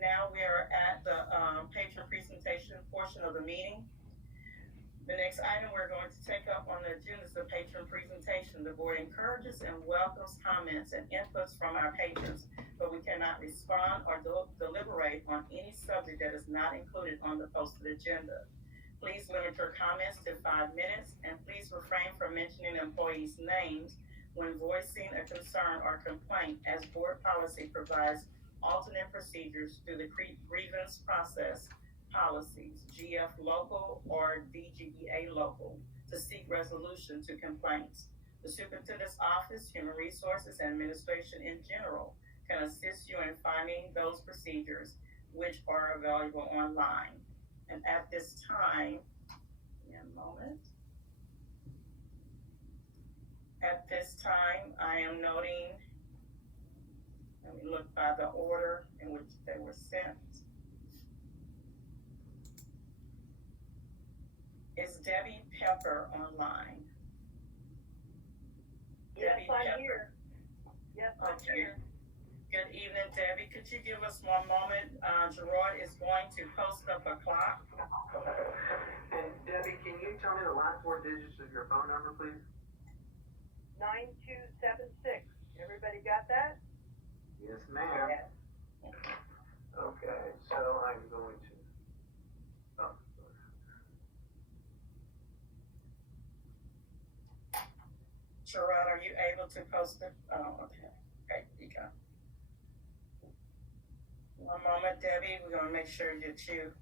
now we are at the patron presentation portion of the meeting. The next item we're going to take up on the agenda is the patron presentation. The board encourages and welcomes comments and inputs from our patrons, but we cannot respond or deliberate on any subject that is not included on the posted agenda. Please limit your comments to 5 minutes, and please refrain from mentioning employees' names when voicing a concern or complaint, as board policy provides alternate procedures through the grievance process policies, GF local or DGEA local, to seek resolution to complaints. The superintendent's office, human resources, and administration in general can assist you in finding those procedures, which are available online. And at this time, give me a moment. At this time, I am noting, let me look by the order in which they were sent. Is Debbie Pepper online? Yes, Debbie I'm Pepper. here. Yes, I'm here. Good evening, Debbie. Could you give us one moment? Gerard is going to post up a clock. And Debbie, can you tell me the last 4 digits of your phone number, please? 9276. Everybody got that? Yes, ma'am. Yes. Okay, so I'm going to. Oh. Gerard, are you able to post it? Oh, okay. Okay, you go. One moment, Debbie. We're going to make sure that you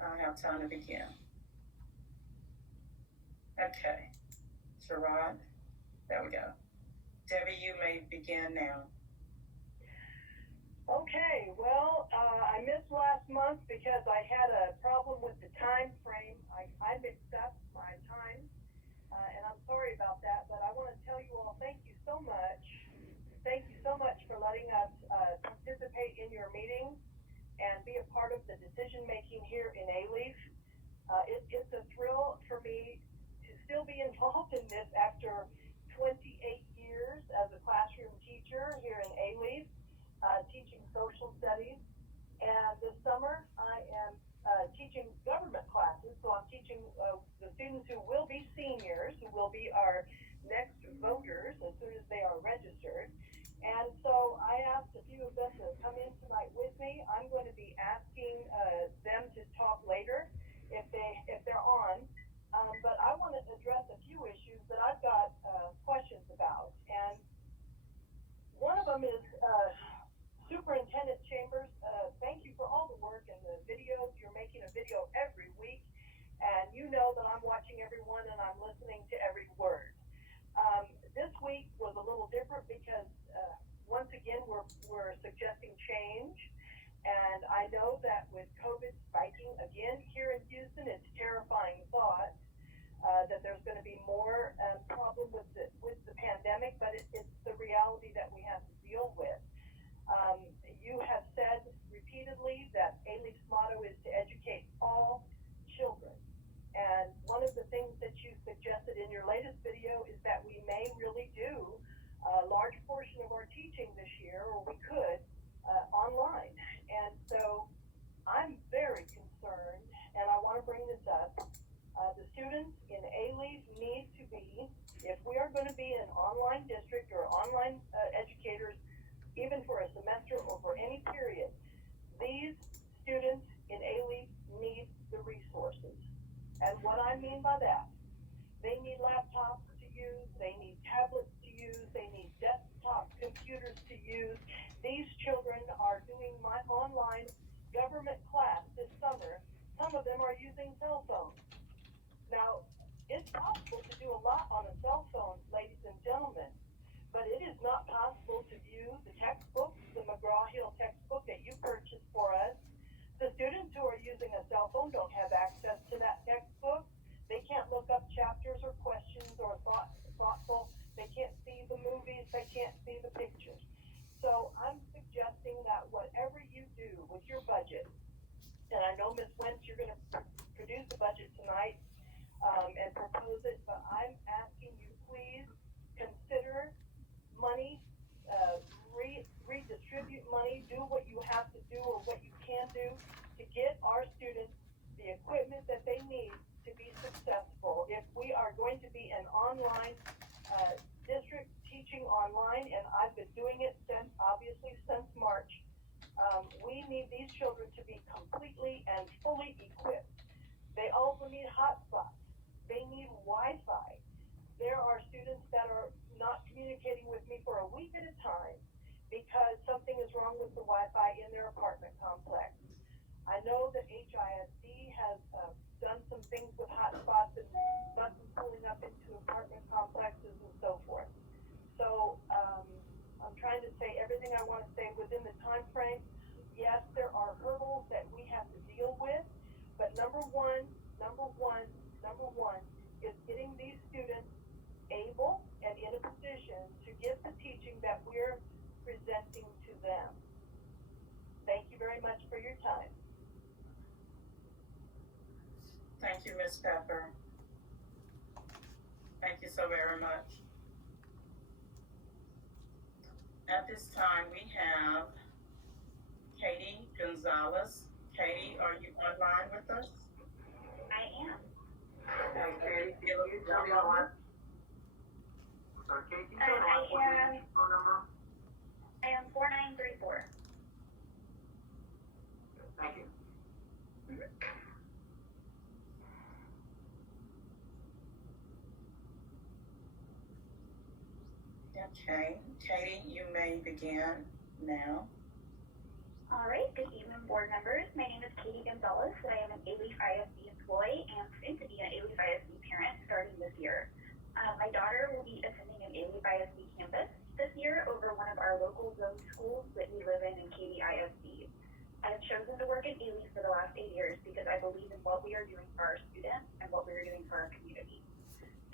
have time to begin. Okay. Gerard, there we go. Debbie, you may begin now. Okay, well, I missed last month because I had a problem with the time frame. I mixed up my time, and I'm sorry about that, but I want to tell you all thank you so much. Thank you so much for letting us participate in your meeting and be a part of the decision making here in A-Leaf. It's a thrill for me to still be involved in this after 28 years as a classroom teacher here in A-Leaf, teaching social studies. And this summer I am teaching government classes, so I'm teaching the students who will be seniors, who will be our next voters as soon as they are registered. And so I asked a few of them to come in tonight with me. I'm going to be asking them to talk later if they're on. But I want to address a few issues that I've got questions about. And one of them is Superintendent Chambers. Thank you for all the work and the videos. You're making a video every week. And you know that I'm watching every one and I'm listening to every word. This week was a little different because once again we're suggesting change, and I know that with COVID spiking again here in Houston, it's a terrifying thought that there's going to be more problem with the pandemic, but it's the reality that we have to deal with. You have said repeatedly that A-Leaf's motto is to educate all children. And one of the things that you suggested in your latest video is that we may really do a large portion of our teaching this year, or we could, online. And so I'm very concerned, and I want to bring this up. The students in A-Leaf need to be, if we are going to be an online district or online educators, even for a semester or for any period, these students in A-Leaf need the resources. And what I mean by that, they need laptops to use, they need tablets to use, they need desktop computers to use. These children are doing my online government class this summer. Some of them are using cell phones. Now, it's possible to do a lot on a cell phone, ladies and gentlemen, but it is not possible to view the textbook, the McGraw-Hill textbook that you purchased for us. The students who are using a cell phone don't have access to that textbook. They can't look up chapters or questions or thoughtful. They can't see the movies. They can't see the pictures. So I'm suggesting that whatever you do with your budget, and I know Ms. Wentz, you're going to produce the budget tonight and propose it, but I'm asking you please consider money, redistribute money, do what you have to do or what is doing it since March. We need these children to be completely and fully equipped. They also need hotspots. They need Wi-Fi. There are students that are not communicating with me for a week at a time because something is wrong with the Wi-Fi in their apartment complex. I know that HISD has done some things with hotspots and buses pulling up into apartment complexes and so forth. So I'm trying to say everything I want to say within the time frame. Yes, there are hurdles that we have to deal with, but number one is getting these students able and in a position to get the teaching that we're presenting to them. Thank you very much for your time. Thank you, Ms. Pepper. Thank you so very much. At this time, we have Katie Gonzalez. Katie, are you online with us? I am. Hey, Katie, can you tell me the last? Sorry, Katie, can you tell me the last four digits of your phone number? I am 4934. Thank you. Okay, Katie, you may begin now. All right, good evening, board members. My name is Katie Gonzalez, and I am an A-Leaf ISD employee and soon to be an A-Leaf ISD parent starting this year. My daughter will be attending an A-Leaf ISD campus this year over one of our local zone schools that we live in Katy ISD. I've chosen to work at A-Leaf for the last 8 years because I believe in what we are doing for our students and what we are doing for our community.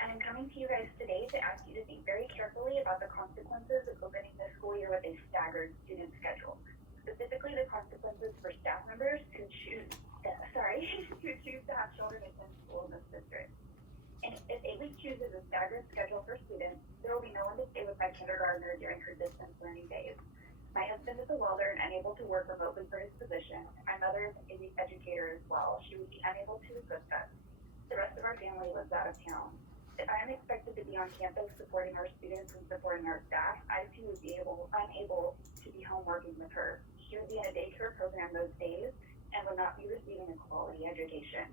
And I'm coming to you guys today to ask you to think very carefully about the consequences of opening the school year with a staggered student schedule. Specifically, the consequences for staff members who choose to have children attend school in this district. And if A-Leaf chooses a staggered schedule for students, there will be no one to stay with my kindergartner during her distance learning days. My husband is a welder and unable to work remotely for his position. My mother is an A-Leaf educator as well. She would be unable to assist us. The rest of our family lives out of town. If I am expected to be on campus supporting our students and supporting our staff, I too would be unable to be home working with her. She would be in a daycare program those days and would not be receiving a quality education.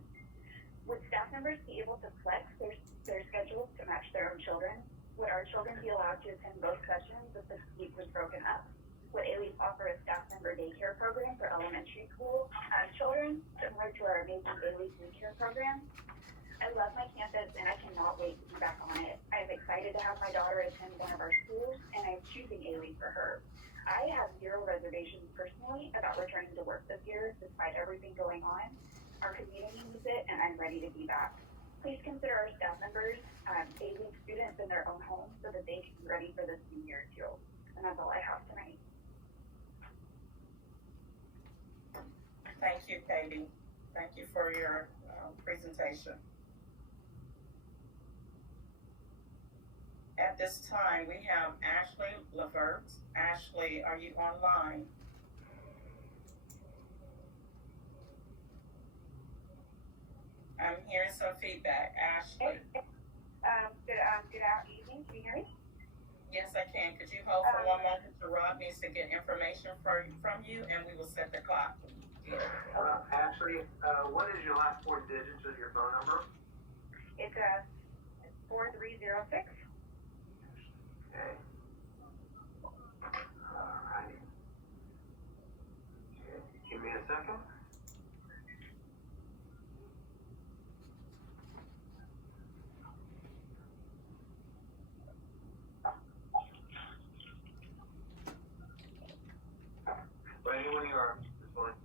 Would staff members be able to flex their schedules to match their own children? Would our children be allowed to attend both sessions if the week was broken up? Would A-Leaf offer a staff member daycare program for elementary school children, similar to our amazing A-Leaf daycare program? I love my campus and I cannot wait to be back on it. I am excited to have my daughter attend one of our schools and I am choosing A-Leaf for her. I have zero reservations personally about returning to work this year despite everything going on. Our community needs it and I'm ready to be back. Please consider our staff members A-Leaf students in their own homes so that they can be ready for this new year too. And that's all I have tonight. Thank you, Katie. Thank you for your presentation. At this time, we have Ashley Levert. Ashley, are you online? I'm hearing some feedback. Ashley. Good evening. Can you hear me? Yes, I can. Could you hold for one moment? Rob needs to get information from you, and we will set the clock. Ashley, what is your last four digits of your phone number? It's 4306. Okay. Alrighty. Okay. Give me a second. Ready when you are, this morning.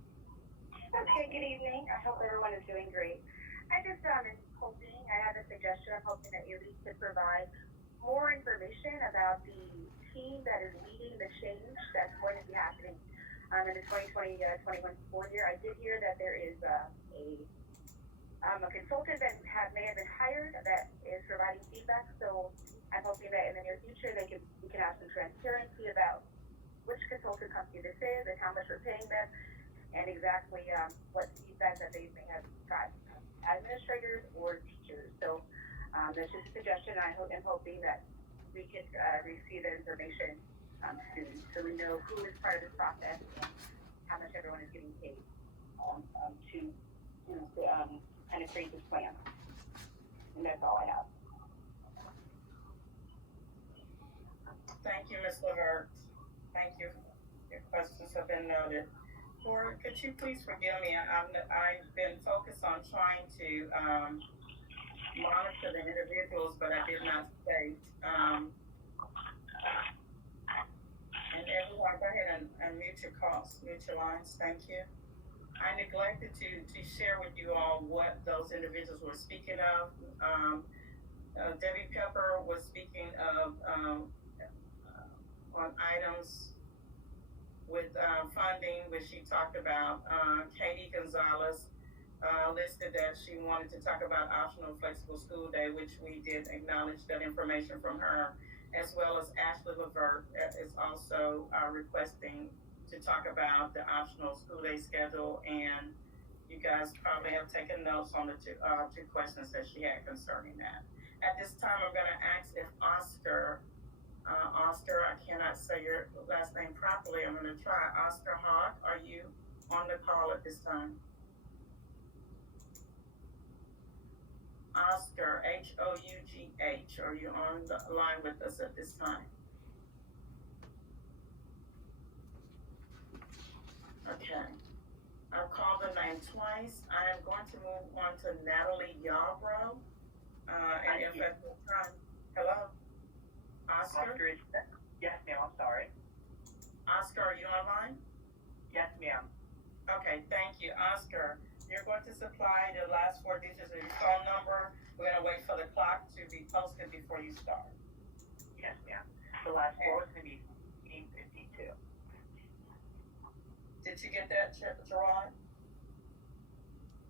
Okay, good evening. I hope everyone is doing great. I just I have a suggestion. I'm hoping that A-Leaf could provide more information about the team that is leading the change that's going to be happening in the 2020-21 school year. I did hear that there is a consultant that may have been hired that is providing feedback. So I'm hoping that in the near future we can have some transparency about which consultant company this is and how much we're paying them and exactly what feedback that they may have got administrators or teachers. So that's just a suggestion. I'm hoping that we could receive the information students, so we know who is part of this process and how much everyone is getting paid to kind of create this plan. And that's all I have. Thank you, Ms. Levert. Thank you. Your questions have been noted. Board, could you please forgive me? I've been focused on trying to monitor the individuals, but I did not state. And everyone, go ahead and mute your calls, mute your lines. Thank you. I neglected to share with you all what those individuals were speaking of. Debbie Pepper was speaking of on items with funding, which she talked about. Katie Gonzalez listed that she wanted to talk about optional flexible school day, which we did acknowledge that information from her, as well as Ashley Levert is also requesting to talk about the optional school day schedule, and you guys probably have taken notes on the two questions that she had concerning that. At this time, I'm going to ask if Oscar, I cannot say your last name properly. I'm going to try. Oscar Hogg, are you on the call at this time? Oscar, H-O-U-G-H, are you on the line with us at this time? Okay. I've called the name twice. I am going to move on to Natalie Yarbrough. And if at the time, hello? Oscar? Yes, ma'am, I'm sorry. Oscar, are you online? Yes, ma'am. Okay, thank you. Oscar, you're going to supply the last 4 digits of your phone number. We're going to wait for the clock to be posted before you start. Yes, ma'am. The last 4 is going to be 852. Did you get that, Gerard?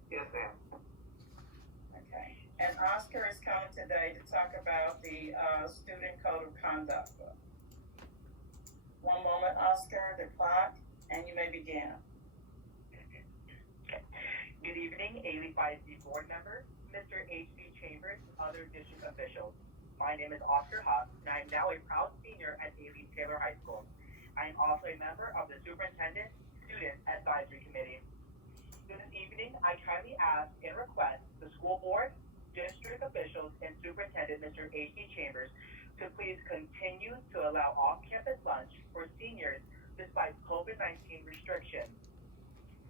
Yes, ma'am. Okay. And Oscar is coming today to talk about the student code of conduct book. One moment, Oscar, the clock, and you may begin. Good evening, A-Leaf board members, Mr. H.B. Chambers, and other district officials. My name is Oscar Huff, and I am now a proud senior at A-Leaf Taylor High School. I am also a member of the Superintendent Student Advisory Committee. This evening, I kindly ask and request the school board, district officials, and Superintendent Mr. H.B. Chambers to please continue to allow off-campus lunch for seniors despite COVID-19 restrictions.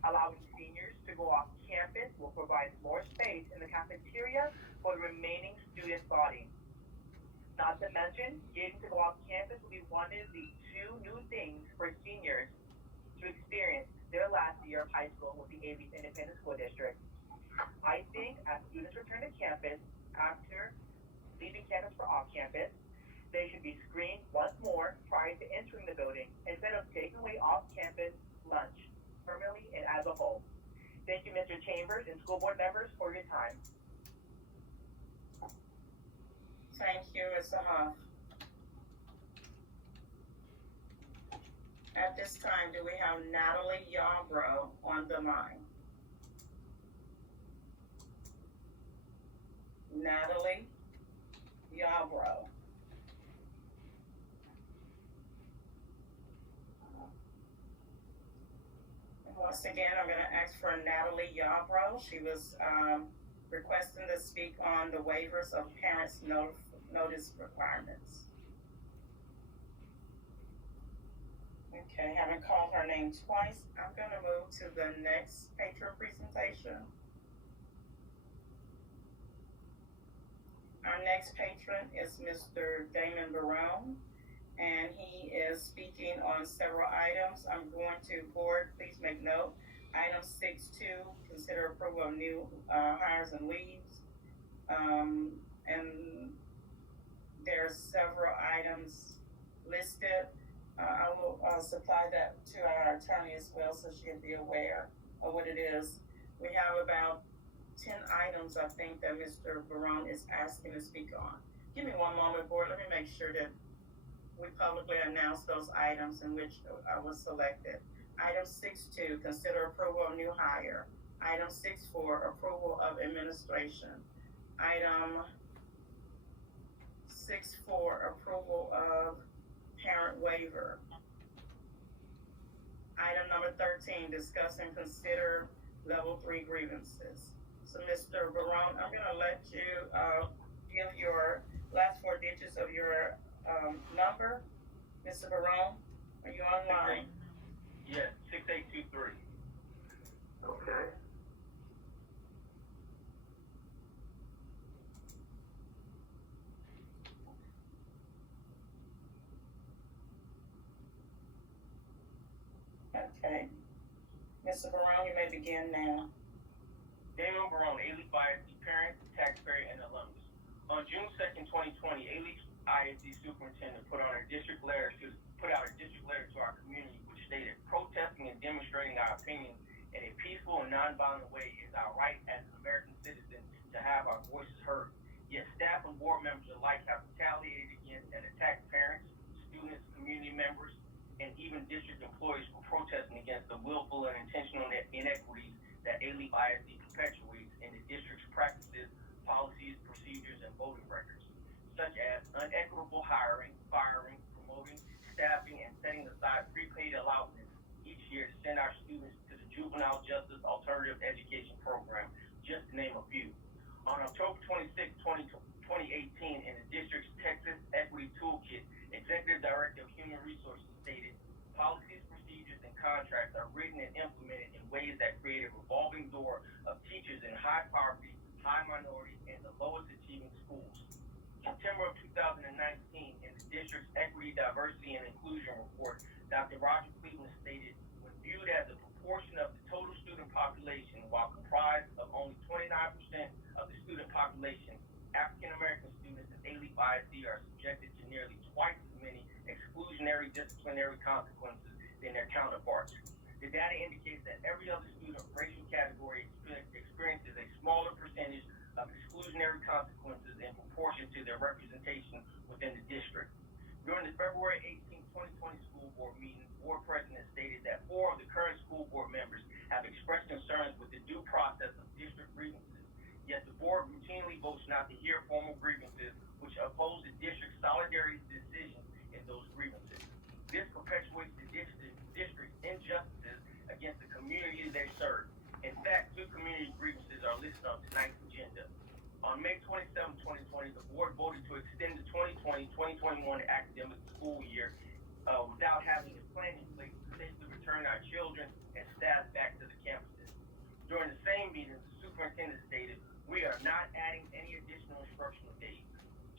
Allowing seniors to go off campus will provide more space in the cafeteria for the remaining student body. Not to mention, getting to go off campus will be one of the 2 new things for seniors to experience their last year of high school with the A-Leaf Independent School District. I think as students return to campus after leaving campus for off campus, they should be screened once more prior to entering the building instead of taking away off campus lunch permanently and as a whole. Thank you, Mr. Chambers and school board members, for your time. Thank you, Mr. Huff. At this time, do we have Natalie Yarbrough on the line? Natalie Yarbrough. Once again, I'm going to ask for Natalie Yarbrough. She was requesting to speak on the waivers of parents' notice requirements. Okay, having called her name twice, I'm going to move to the next patron presentation. Our next patron is Mr. Damon Barone, and he is speaking on several items. I'm going to, board, please make note. Item 6.2, consider approval of new hires and leaves. And there are several items listed. I will supply that to our attorney as well so she can be aware of what it is. We have about 10 items, I think, that Mr. Barone is asking to speak on. Give me one moment, board. Let me make sure that we publicly announce those items in which I was selected. Item 6.2, consider approval of new hire. Item 6.4, approval of administration. Item 6.4, approval of parent waiver. Item number 13, discuss and consider level 3 grievances. So Mr. Barone, I'm gonna let you, give your last 4 digits of your, number. Mr. Barone, are you online? Yes, 6823. Okay. Okay. Mr. Barone, you may begin now. Daniel Barone, A-Leaf ISD parent, taxpayer, and alumnus. On June 2nd, 2020, A-Leaf ISD superintendent put out a district letter to our community, which stated, protesting and demonstrating our opinions in a peaceful and nonviolent way is our right as an American citizen to have our voices heard. Yet staff and board members alike have retaliated against and attacked parents, students, community members, and even district employees for protesting against the willful and intentional inequities that A-Leaf ISD perpetuates in the district's practices, policies, procedures, and voting records, such as unequitable hiring, firing, promoting, staffing, and setting aside prepaid allowances each year to send our students to the Juvenile Justice Alternative Education Program, just to name a few. On October 26, 2018, in the district's Texas Equity Toolkit, Executive Director of Human Resources stated, policies, procedures, and contracts are written and implemented in ways that create a revolving door of teachers in high poverty, high minority, and the lowest achieving schools. September of 2019, in the district's Equity, Diversity, and Inclusion Report, Dr. Roger Cleveland stated, when viewed as a proportion of the total student population, while comprised of only 29% of the student population, African American students at A-Leaf ISD are subjected to nearly twice as many exclusionary disciplinary consequences than their counterparts. The data indicates that every other student racial category experiences a smaller percentage of exclusionary consequences in proportion to their representation within the district. During the February 18, 2020 school board meeting, board president stated that 4 of the current school board members have expressed concerns with the due process of district grievances. Yet the board routinely votes not to hear formal grievances, which oppose the district's solidarity decisions in those grievances. This perpetuates the district's injustices against the community they serve. In fact, 2 community grievances are listed on tonight's agenda. On May 27, 2020, the board voted to extend the 2020-2021 academic school year without having a plan in place to safely return our children and staff back to the campuses. During the same meeting, the superintendent stated, we are not adding any additional instructional days.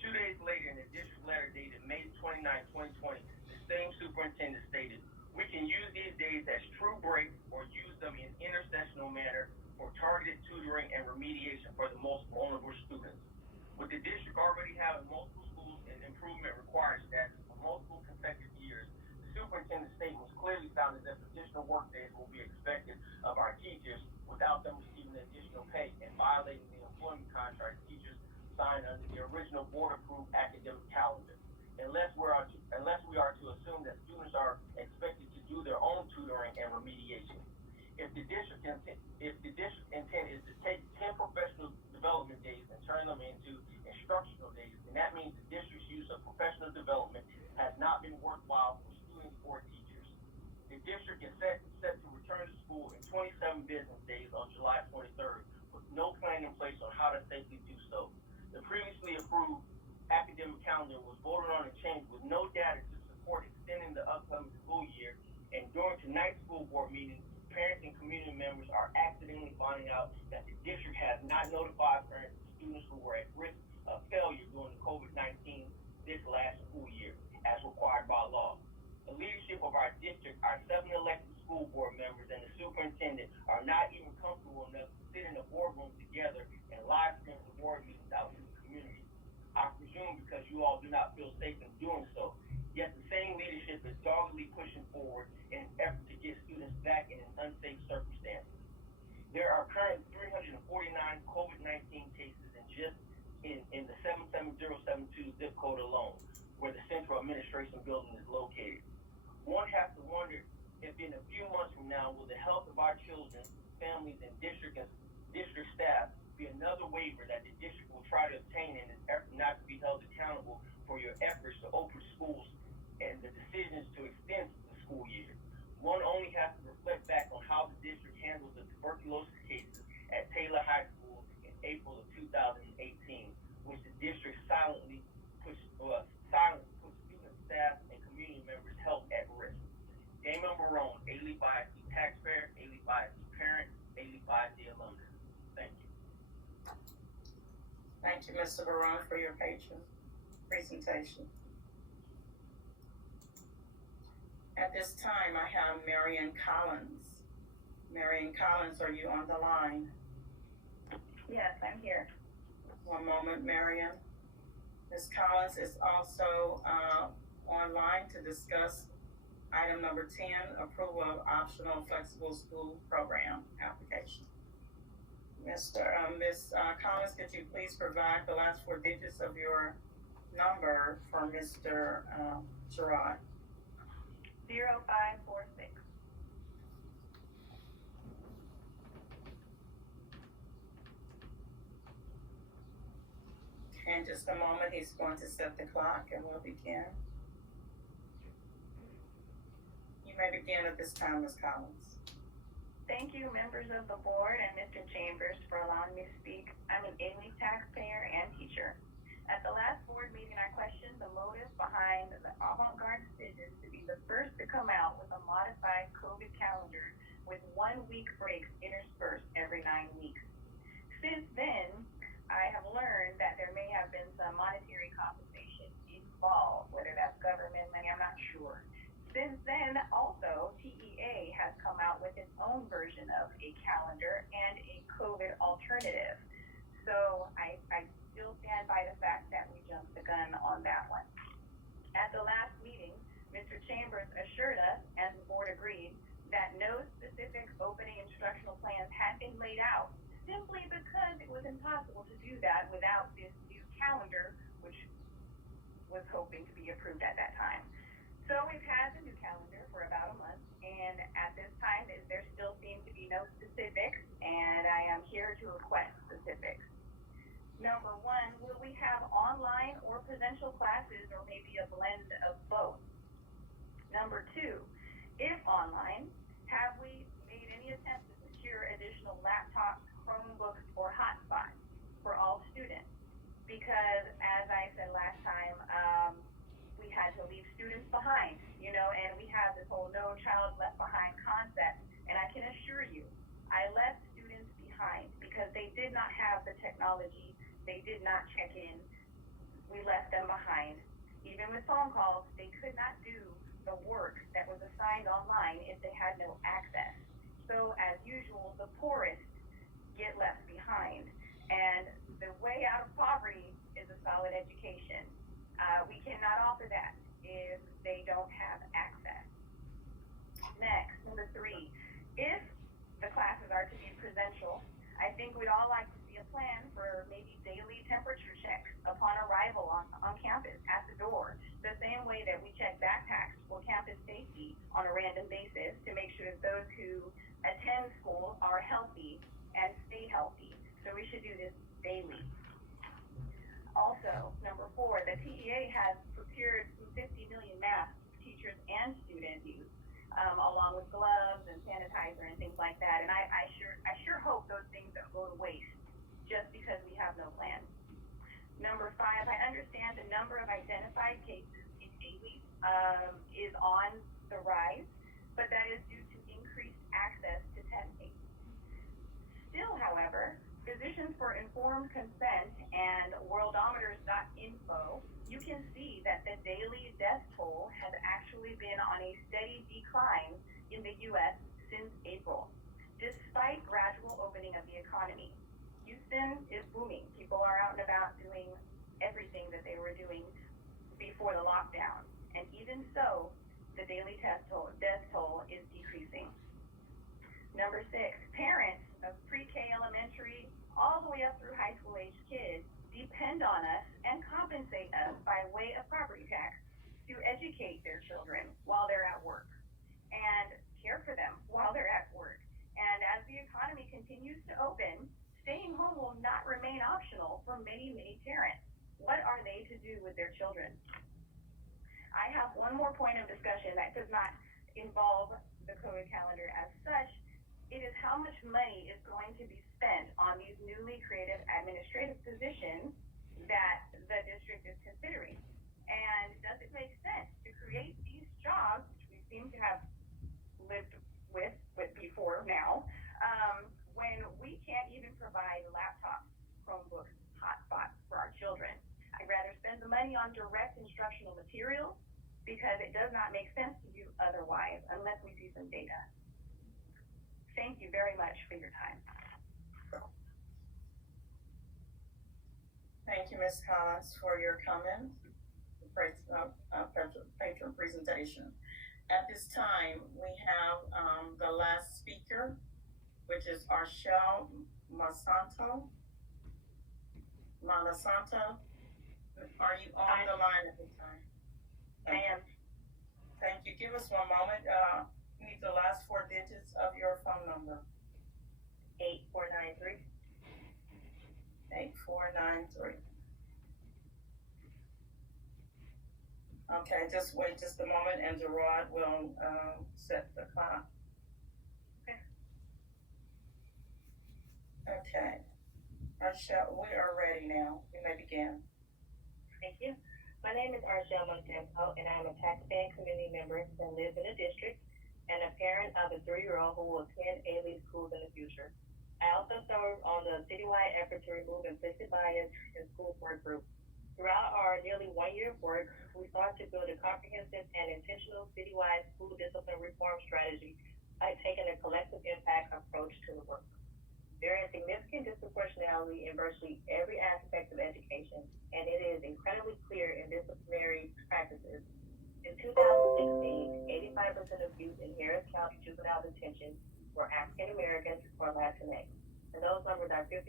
2 days later, in a district letter dated May 29, 2020, the same superintendent stated, we can use these days as true breaks or use them in intersessional manner for targeted tutoring and remediation for the most vulnerable students. With the district already having multiple schools and improvement required status for multiple consecutive years, the superintendent's statements clearly sound as if additional work days will be expected of our teachers without them receiving additional pay and violating the employment contract teachers signed under the original board-approved academic calendar. Unless we are to assume that students are expected to do their own tutoring and remediation. If the district intent is to take 10 professional development days and turn them into instructional days, then that means the district's use of professional development has not been worthwhile for students or teachers. The district is set to return to school in 27 business days on July 23rd, with no plan in place on how to safely do so. The previously approved academic calendar was voted on and changed with no data to support extending the upcoming school year, and during tonight's school board meeting, parents and community members are accidentally finding out that the district has not notified parents of students who were at risk of failure during the COVID-19 this last school year, as required by law. The leadership of our district, our 7 elected school board members, and the superintendent are not even comfortable enough to sit in a boardroom together and live stream the board meetings out to the community. I presume because you all do not feel safe in doing so. Yet the same leadership is doggedly pushing forward in an effort to get students back in unsafe circumstances. There are currently 349 COVID-19 cases in the 77072 zip code alone, where the central administration building is located. One has to wonder if in a few months from now, will the health of our children, families, and district staff be another waiver that the district will try to obtain in an effort not to be held accountable for your efforts to open schools and the decisions to extend the school year. One only has to reflect back on how the district handled the tuberculosis cases at Taylor High School in April of 2018, which the district silently pushed student, staff, and community members' health at risk. Game of Barone, A. Lee Biasy taxpayer, A. Lee Biasy parent, A. Lee Biasy alumnus. Thank you. Thank you, Mr. Barone, for your patron presentation. At this time, I have Marion Collins. Marion Collins, are you on the line? Yes, I'm here. One moment, Marion. Ms. Collins is also online to discuss item number 10, approval of optional flexible school program application. Ms. Collins, could you please provide the last 4 digits of your number for Mr. Gerard? 0546. In just a moment, he's going to set the clock and we'll begin. You may begin at this time, Ms. Collins. Thank you, members of the board and Mr. Chambers, for allowing me to speak. I'm an A. Lee taxpayer and teacher. At the last board meeting, I questioned the motive behind the avant-garde decision to be the first to come out with a modified COVID calendar with 1-week breaks interspersed every 9 weeks. Since then, I have learned that there may have been some monetary compensation involved, whether that's government money, I'm not sure. Since then, also, TEA has come out with its own version of a calendar and a COVID alternative. So I still stand by the fact that we jumped the gun on that one. At the last meeting, Mr. Chambers assured us, and the board agreed, that no specific opening instructional plans had been laid out, simply because it was impossible to do that without this new calendar, which was hoping to be approved at that time. So we've had the new calendar for about a month, and at this time, there still seem to be no specifics, and I am here to request specifics. Number 1, will we have online or presential classes, or maybe a blend of both? Number 2, if online, have we made any attempt to secure additional laptops, Chromebooks, or hotspots for all students? Because as I said last time, we had to leave students behind, and we have this whole no child left behind concept. And I can assure you, I left students behind because they did not have the technology. They did not check in. We left them behind. Even with phone calls, they could not do the work that was assigned online if they had no access. So as usual, the poorest get left behind. And the way out of poverty is a solid education. We cannot offer that if they don't have access. Next, number 3, if the classes are to be presential, I think we'd all like to see a plan for maybe daily temperature checks upon arrival on campus at the door, the same way that we check backpacks for campus safety on a random basis to make sure that those who attend school are healthy and stay healthy. So we should do this daily. Also, number 4, the TEA has procured some 50 million masks for teachers and student use, along with gloves and sanitizer and things like that. And I sure hope those things don't go to waste just because we have no plan. Number 5, I understand the number of identified cases in A.Lee is on the rise, but that is due to increased access to testing. Still, however, Physicians for Informed Consent and worldometers.info, you can see that the daily death toll has actually been on a steady decline in the U.S. since April, despite gradual opening of the economy. Houston is booming. People are out and about doing everything that they were doing before the lockdown. And even so, the daily death toll is decreasing. Number 6, parents of pre-K elementary all the way up through high school age kids depend on us and compensate us by way of property tax to educate their children while they're at work and care for them while they're at work. And as the economy continues to open, staying home will not remain optional for many, many parents. What are they to do with their children? I have one more point of discussion that does not involve the COVID calendar as such. It is how much money is going to be spent on these newly created administrative positions that the district is considering. And does it make sense to create these jobs, which we seem to have lived with before now, when we can't even provide laptops, Chromebooks, hotspots for our children? I'd rather spend the money on direct instructional materials because it does not make sense to do otherwise unless we see some data. Thank you very much for your time. Thank you, Ms. Collins, for your comment, patron presentation. At this time, we have the last speaker, which is Arshel Malasanto. Are you on the line at this time? I am. Thank you. Give us one moment. We need the last 4 digits of your phone number. 8493. 8493. Okay, just wait just a moment and Gerard will set the clock. Okay. Arshel, we are ready now. You may begin. Thank you. My name is Arshel Montempo, and I'm a taxpaying community member that lives in the district and a parent of a 3-year-old who will attend A-League schools in the future. I also serve on the citywide effort to remove implicit bias in school board groups. Throughout our nearly 1 year of work, we sought to build a comprehensive and intentional citywide school discipline reform strategy by taking a collective impact approach to the work. There is significant disproportionality in virtually every aspect of education, and it is incredibly clear in disciplinary practices. In 2016, 85% of youth in Harris County juvenile detention were African Americans or Latinx, and those numbers are 53%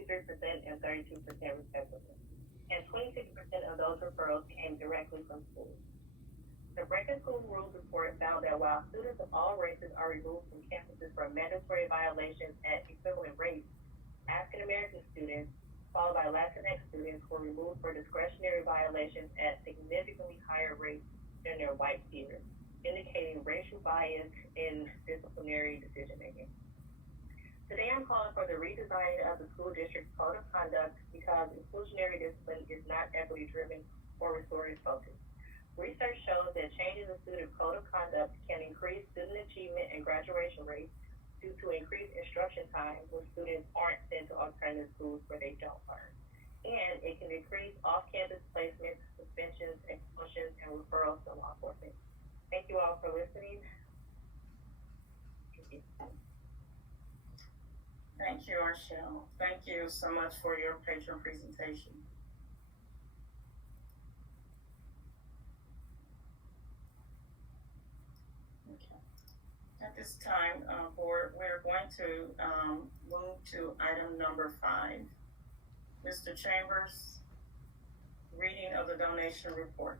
and 32% respectively. And 26% of those referrals came directly from schools. The Breaking School Rules report found that while students of all races are removed from campuses for mandatory violations at equivalent rates, African American students, followed by Latinx students, were removed for discretionary violations at significantly higher rates than their white peers, indicating racial bias in disciplinary decision making. Today I'm calling for the redesign of the school district's code of conduct because inclusionary discipline is not equity driven or restorative focused. Research shows that changes in student code of conduct can increase student achievement and graduation rates due to increased instruction time when students aren't sent to alternative schools where they don't learn. And it can decrease off-campus placements, suspensions, expulsions, and referrals to law enforcement. Thank you all for listening. Thank you. Thank you, Arshel. Thank you so much for your patron presentation. Okay. At this time, board, we're going to move to item number 5. Mr. Chambers, reading of the donation report.